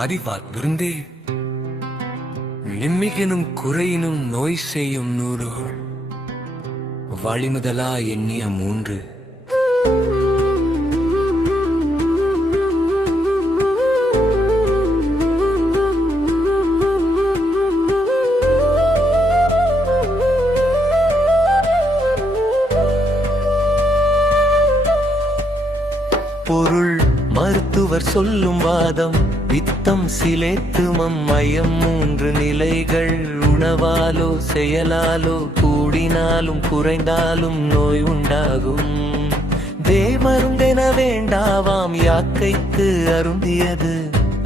அறிவார் விருந்தே நிம்மிகனும் குறையினும் நோய் செய்யும் நூறுகள் வழிமுதலா எண்ணிய மூன்று பொருள் மருத்துவர் சொல்லும் வாதம் வித்தம் சிலைத்து மயம் மூன்று நிலைகள் உணவாலோ செயலாலோ கூடினாலும் குறைந்தாலும் நோய் உண்டாகும் தேமருந்தென வேண்டாவாம் யாக்கைக்கு அருந்தியது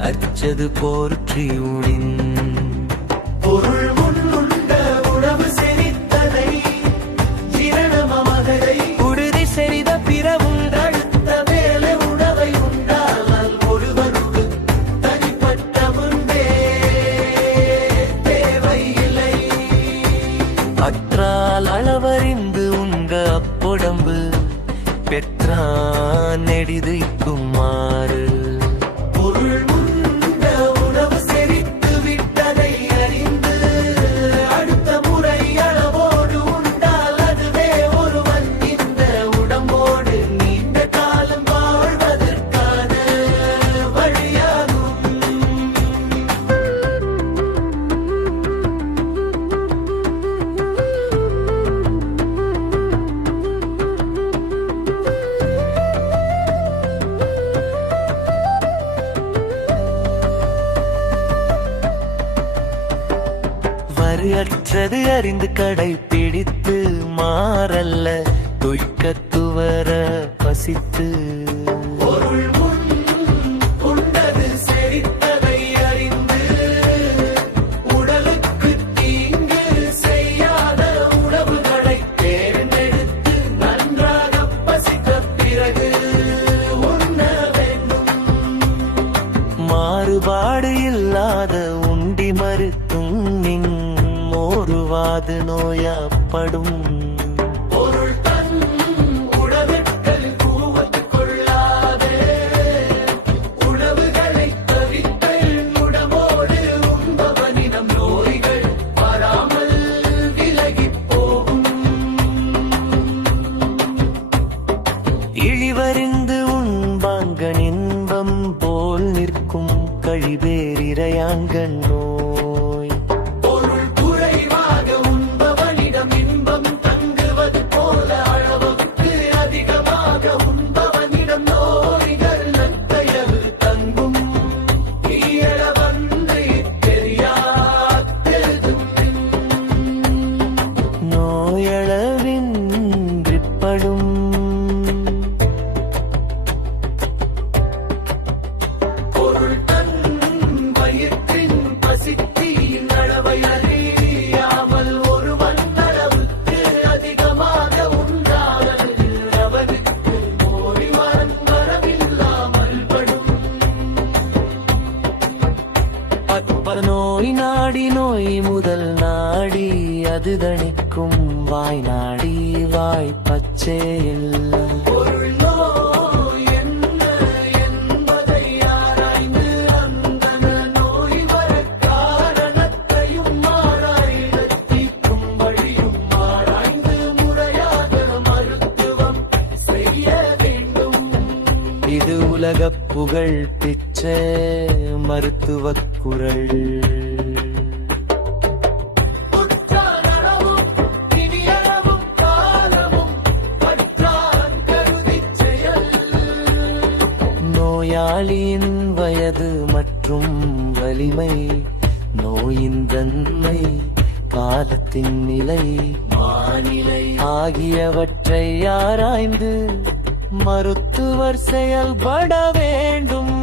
அச்சது போற்றி உணின் பொருள் முன்னுண்ட உணவு செரித்ததை ஜீரணமகதை உறுதி செறித பிறவும் அளவறிந்து உங்க அப்பொடம்பு பெற்றான் நெடிதுக்குமாறு பொருள் முந்த உணவு செரித்து விட்டதை அறிந்து அடுத்த முறை அளவோடு உண்டால் அதுவே ஒருவன் இந்த உடம்போடு நீண்ட காலம் வாழ்வதற்கான வழியாகும். அற்றது அறிந்து கடைபிடித்து மாறல்ல தொய்க்கத்துவர பசித்து பொருள் உண்டது செரித்ததை அறிந்து உடலுக்கு தீங்கு செய்யாத உணவுகளை தேர்ந்தெடுத்து நன்றாக பசித்த பிறகு உண்ண வேண்டும். மாறுபாடு இல்லாத உண்டி மறுத்தும் ஒருவாது நோயப்படும் பொருள் தன் உணவுகள் கூவத்து கொள்ளாதே உணவுகளை தவித்தல் உடம்போடு உண்பவனிடம் நோய்கள் வராமல் விலகி போகும். இழிவறிந்து உண்பாங்கன் இன்பம் போல் நிற்கும் கழிவேறிரையாங்கன் நோய் நோய் நாடி நோய் முதல் நாடி அது தணிக்கும் வாய் நாடி வாய் பச்சையில் பொருள் நோய் என்ன என்பதை ஆராய்ந்து அந்த நோய் வர காரணத்தையும் ஆராய்க்கும் வழியும் ஆராய்ந்து முறையாக மருத்துவம் செய்ய வேண்டும். இது உலக புகழ் பிச்சை மருத்துவ குரல். நோயாளியின் வயது மற்றும் வலிமை நோயின் தன்மை காலத்தின் நிலை மாநிலை ஆகியவற்றை ஆராய்ந்து மருத்துவர் செயல்பட வேண்டும்.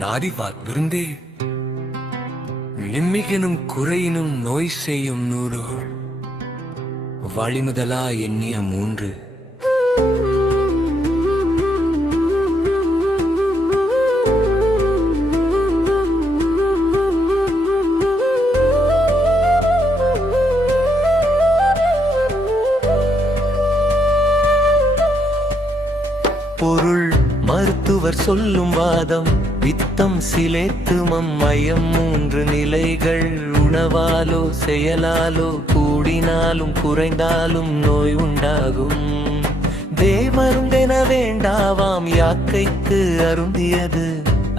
நாடிவார் விருந்தே நிம்மிகனும் குறையினும் நோய் செய்யும் நூறு வழிமுதலா எண்ணிய மூன்று பொருள் மருத்துவர் சொல்லும் வாதம் பித்தம் சிலேத்துமம் மயம் மூன்று நிலைகள் உணவாலோ செயலாலோ கூடினாலும் குறைந்தாலும் நோய் உண்டாகும் தேமருந்தென வேண்டாவாம் யாக்கைக்கு அருந்தியது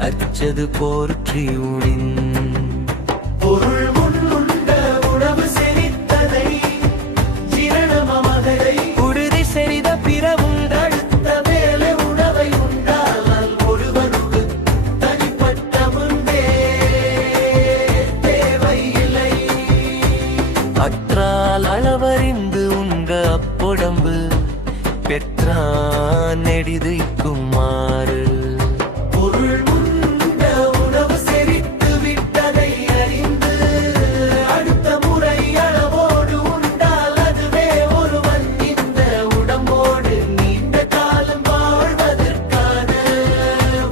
அச்சது போற்றி உணின் பொருள் முன்னுண்ட உணவு செரித்ததை ஜீரணமதை உறுதி செறித பிறவும் அற்றால் அளவறிந்து உங்க அப்பொடம்பு பெற்றான் நெடிதுக்குமாறு பொருள் முந்த உணவு செரித்து விட்டதை அறிந்து அடுத்த முறை அளவோடு உண்டால் அதுவே ஒருவன் இந்த உடம்போடு நீண்ட காலம் வாழ்வதற்கான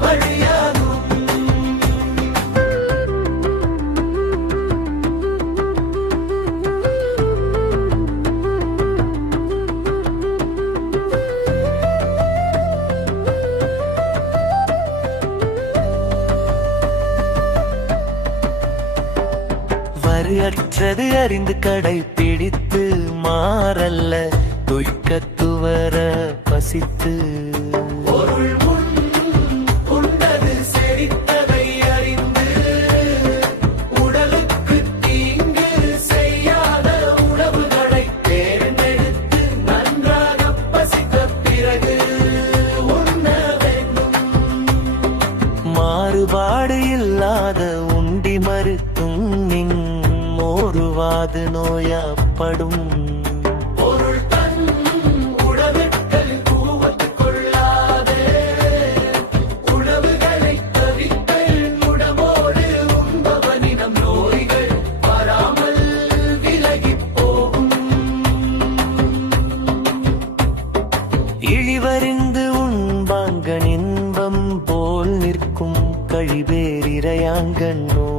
வழியாகும். அற்றது அறிந்து கடைபிடித்து மாறல்ல துய்க்கத்துவர பசித்து பொருள் உண்டது செரித்ததை அறிந்து உடலுக்கு தீங்கு செய்யாத உணவுகளை தேர்ந்தெடுத்து நன்றாக பசித்த பிறகு உண்ண வேண்டும். மாறுபாடு இல்லாத உண்டி மறுத்தும் ஓருவாது நோயப்படும் பொருள் தன் உணவுகள் கூவத்து கொள்ளாதே உணவுகளை தவித்தல் உடம்போடு உண்பவனிடம் நோய்கள் வராமல் விலகி போகும். இழிவறிந்து உண்பாங்கன் இன்பம் போல் நிற்கும் கழிவேறிரையாங்கன் நோய்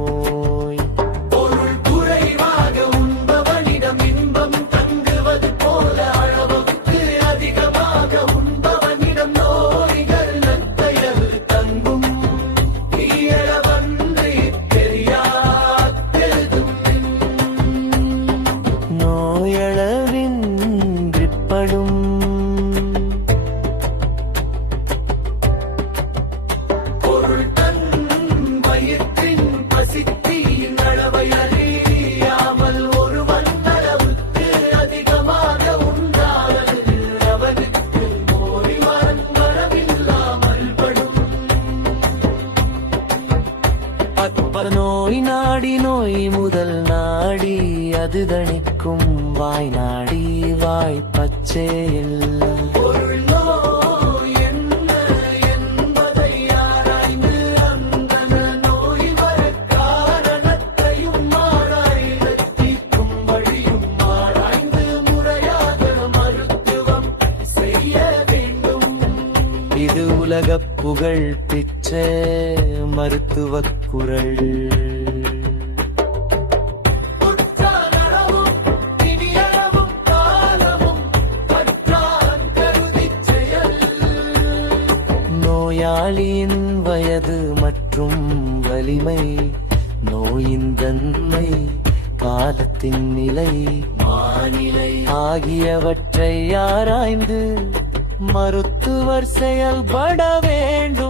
நோய் நாடி நோய் முதல் நாடி அது தணிக்கும் வாய் நாடி வாய் பச்சையில் பொருள் நோய் என்ன என்பதை ஆராய்ந்து அந்த நோய் வர காரணத்தையும் ஆராய்ந்து தீர்க்கும் வழியும் ஆராய்ந்து முறையாக மருத்துவம் செய்ய வேண்டும். இது உலக புகழ் பிச்ச மருத்துவ குரல். நோயாளியின் வயது மற்றும் வலிமை நோயின் தன்மை காலத்தின் நிலை மாநிலை ஆகியவற்றை ஆராய்ந்து மருத்துவர் செயல்பட வேண்டும்.